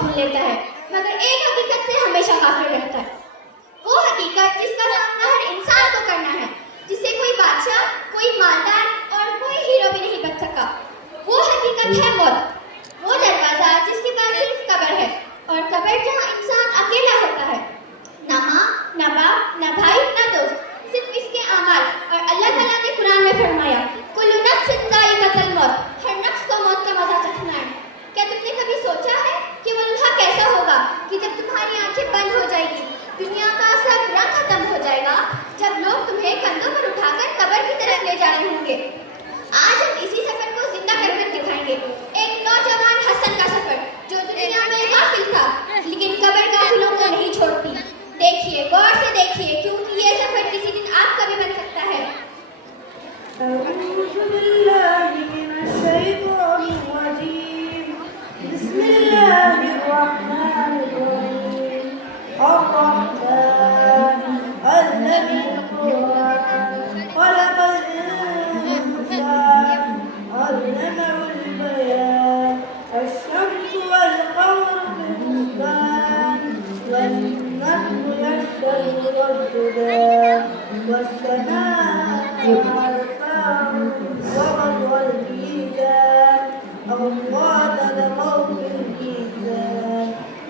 भूल लेता है, मगर एक हकीकत से हमेशा गाफिल रहता है। वो हकीकत जिसका सामना हर इंसान को करना है, जिससे कोई बादशाह, कोई मालदार और कोई हीरो भी नहीं बच सका। वो हकीकत है मौत। वो दरवाजा जिसके पास सिर्फ कब्र है, और कब्र जहाँ इंसान अकेला होता है, ना माँ, ना बाप, ना भाई, ना दोस्त, सिर्फ इसके अमाल। और अल्लाह ताला ने कुरान में फरमाया, कुल्लु नफ्सिन ज़ाइक़तुल मौत, हर नफ्स को मौत का मजा चखना है। क्या तुमने कभी सोचा है कि वो लम्हा कैसा होगा कि जब तुम्हारी आंखें बंद हो जाएगी, दुनिया का सब रंग खत्म हो जाएगा, जब लोग तुम्हें कंधों पर उठाकर कब्र की तरफ ले जा रहे होंगे। आज हम इसी सफर को जिंदा करके दिखाएंगे। एक नौजवान हसन का सफर, जो दुनिया में गाफिल था, लेकिन कब्र गाफिलों को नहीं छोड़ती। देखिए, गौर से देखिए, क्योंकि ये सफर किसी दिन आपका भी बन सकता है।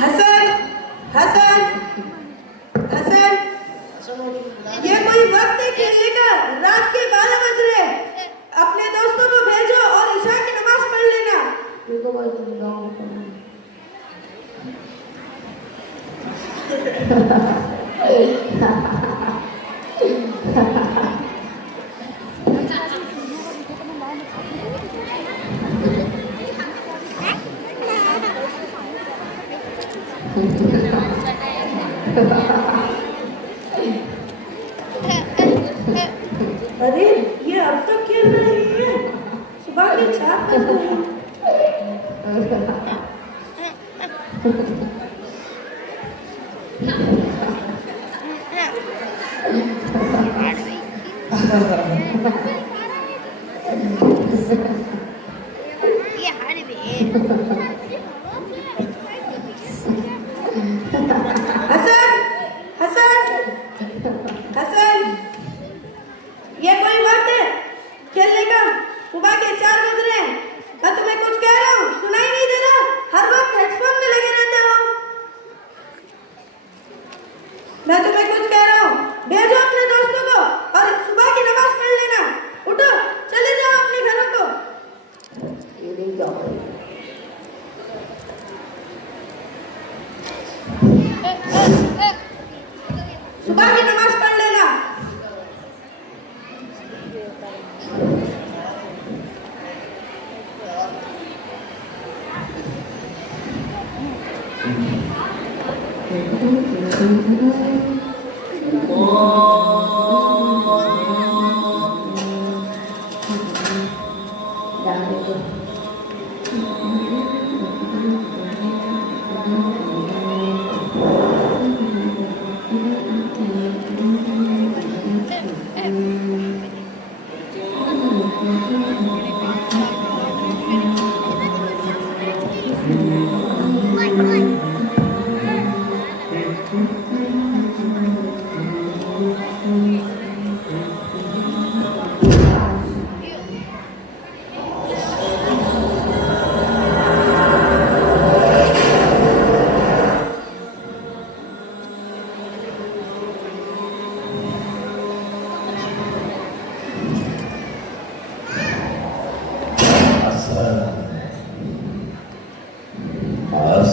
हसन, हसन, हसन, ये कोई वक्त है खेलने का? रात के 12 बज रहे। अपने दोस्तों को भेजो और ईशा की नमाज पढ़ लेना। अरे ये अब तक खेल रही है, सुबह के 4 बज रहे हैं। हसन, हसन, हसन, ये कोई वक्त है खेलने का? सुबह के 4 बज रहे हैं। मैं तुम्हें कुछ कह रहा हूँ, सुनाई नहीं दे रहा? हर वक्त हेडफोन में लगे रहते हो। मैं तुम्हें कुछ कह रहा हूँ, भेजो अपने दोस्तों को और सुबह की नमाज पढ़ लेना। उठो, चले जाओ अपने घरों को। सुबह की नमाज पढ़ लेना।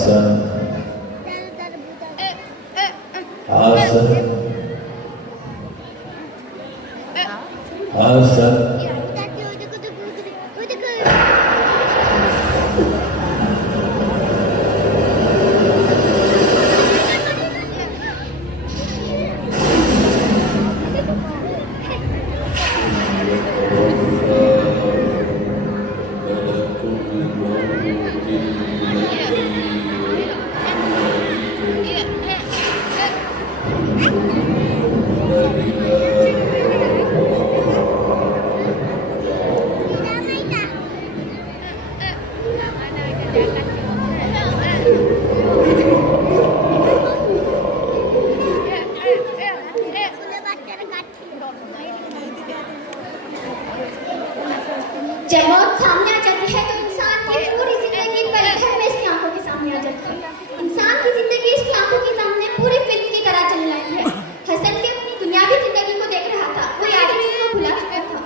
हसन हसन हसन जब मौत सामने आ जाती है तो इंसान की पूरी जिंदगी पल भर में इसकी आंखों के सामने आ जाती है। इंसान की जिंदगी इसकी आंखों के सामने पूरी फिल्म की तरह चलने लगती है। हसन भी अपनी दुनियावी जिंदगी को देख रहा था, वो आगे को भुला चुका था।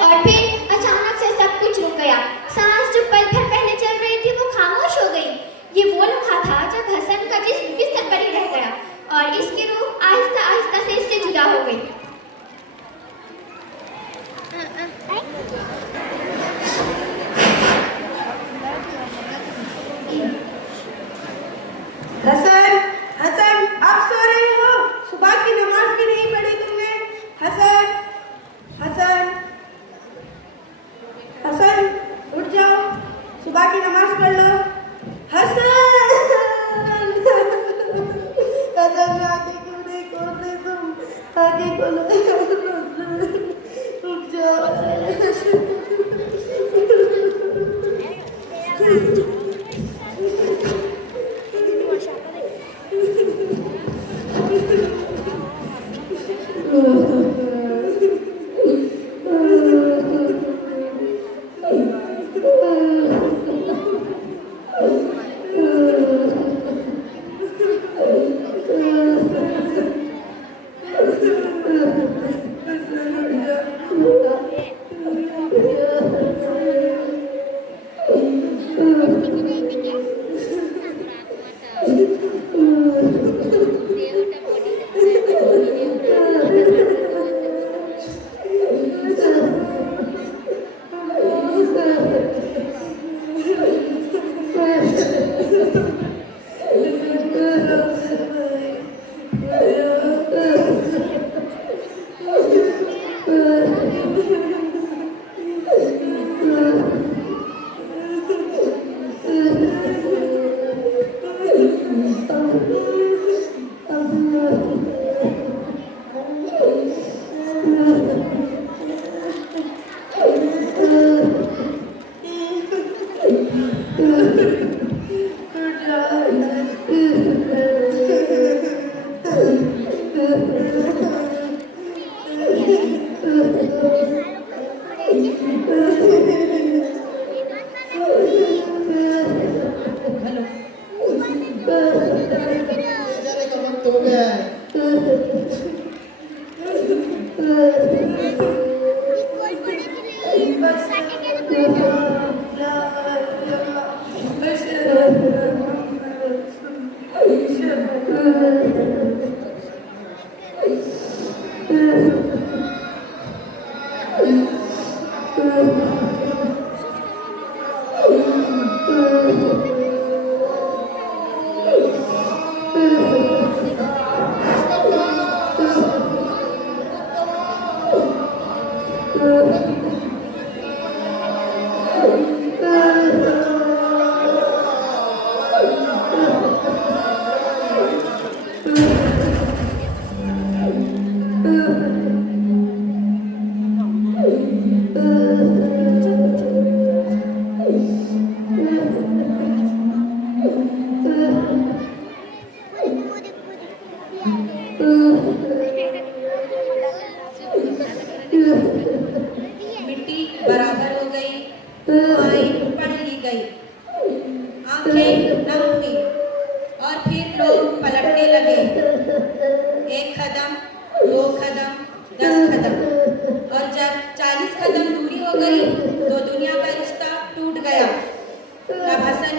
और फिर अचानक से सब कुछ रुक गया। सांस जो पल भर पहले चल रही थी वो खामोश हो गई। ये वो लम्हा था जब हसन का जिस्म बिस्तर पर ही रह गया और इसकी रूह आहिस्ता आहिस्ता से इससे जुदा हो गई। हसन, हसन, आप सो रहे हो? सुबह की नमाज भी नहीं पढ़ी तुमने? हसन, हसन, हसन, उठ जाओ, सुबह की नमाज पढ़ लो। हसन, हसन, आगे क्यों नहीं खोलते तुम? आगे खोलो, उठ जाओ।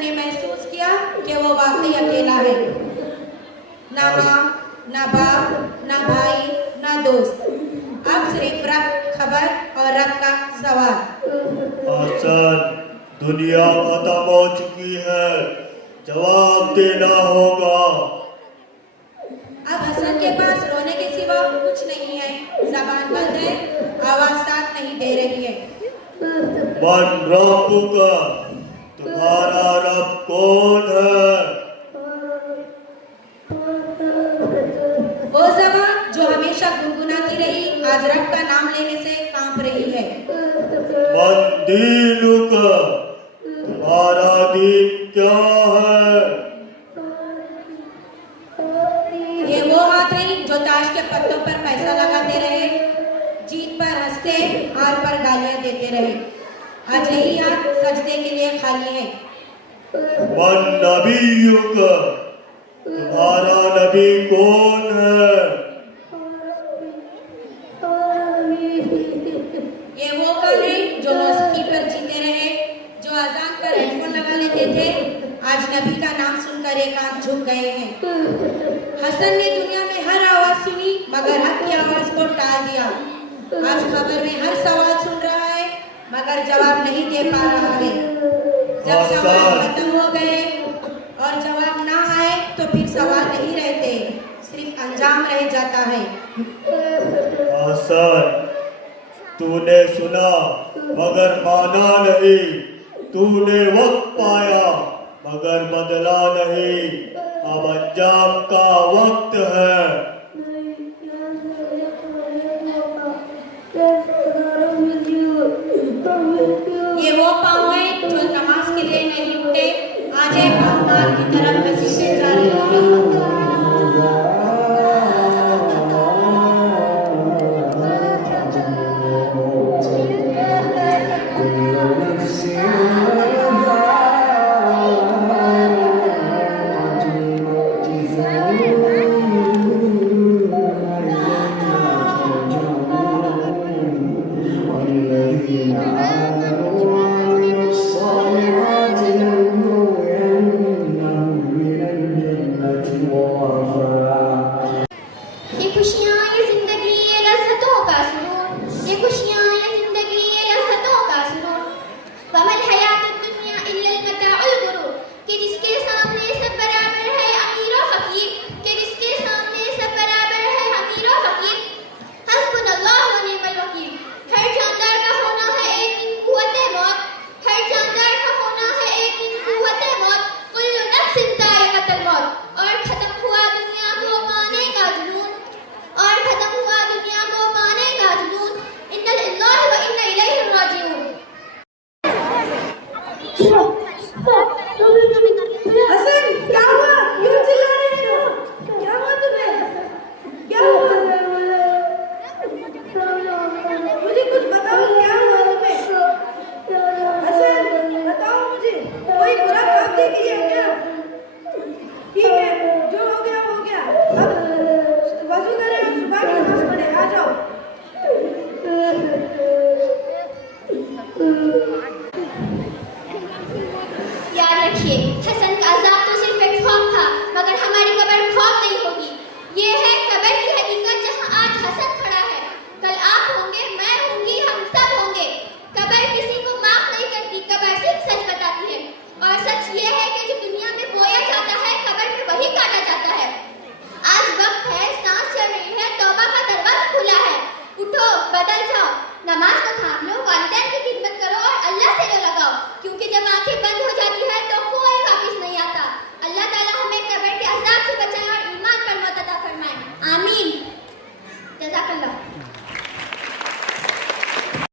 ने महसूस किया कि वो वाकई अकेला है। ना माँ, ना बाप, ना भाई, ना दोस्त। अब सिर्फ रब खबर और रब का सवाल। हसन, दुनिया खत्म हो चुकी है, जवाब देना होगा। अब हसन के पास रोने के सिवा कुछ नहीं है। जबान बंद है, आवाज साथ नहीं दे रही है। मन रब्बुका, तुम्हारा रब कौन है? वो जबान जो हमेशा गुनगुनाती रही, आज रब का नाम लेने से कांप रही है। मन दीनुका, तुम्हारा दीन क्या है? ये वो हाथ नहीं जो ताश के पत्तों पर पैसा लगाते रहे, जीत पर हंसते, हार पर गालियां देते रहे। आज यही हाथ सजदे के लिए खाली है। मन नबीयुका, तुम्हारा नबी कौन है? ये वो कल है जो मौसीकी पर जीते रहे, जो अजान पर हेडफोन लगा लेते थे, आज नबी का नाम सुनकर एक आंख झुक गए हैं। हसन ने दुनिया में हर आवाज सुनी मगर हक की आवाज को टाल दिया। आज खबर में हर सवाल सुन रहा है मगर जवाब नहीं दे पा रहा है। जब सवाल खत्म हो गए और जवाब ना आए तो फिर सवाल नहीं रहते, सिर्फ अंजाम रह जाता है। हसन, तूने सुना मगर माना नहीं, तूने वक्त पाया मगर बदला नहीं, अब अंजाम का वक्त है। ये वो पाँव है जो नमाज के लिए नहीं उठे, आज ये पाँव मार की तरफ घसीटे जा रहे हैं। ये खुशियाँ ये जिंदगी ये लज़्ज़तों का सुरूर, ये खुशियाँ ये जिंदगी ये लज़्ज़तों का सुरूर। वमल हयातुद दुनिया इल्लल मताउल गुरूर, कि जिसके सामने सब बराबर है अमीर और फकीर, कि जिसके सामने सब बराबर है अमीर और फकीर। हस्बुनल्लाह व निअमल वकील। हर जानदार का होना है एक दिन कुव्वते मौत, हर जानदार का होना है एक दिन कुव्वते मौत। कुल्लु नफ्सिन ज़ाइक़तुल मौत। और खत्म हुआ दुनिया को पाने का जुनून, और खत्म हुआ दुनिया को पाने का जुनून। इन्ना लिल्लाहि व इन्ना इलैहि राजिऊन। हसन, क्या हुआ? क्यों चिल्ला रहे हो? क्या हुआ तुम्हें? क्या हुआ? मुझे कुछ बताओ, क्या हुआ तुम्हें? हसन, बताओ मुझे, कोई बुरा काम देख लिया क्या? ठीक है, जो हो गया हो गया। अब वजू करें और सुबह की नमाज पढ़े। आ जाओ। याद रखिए, हसन का अज़ाब तो सिर्फ एक ख्वाब था, मगर हमारी कब्र ख्वाब नहीं होगी। ये है कब्र की हकीकत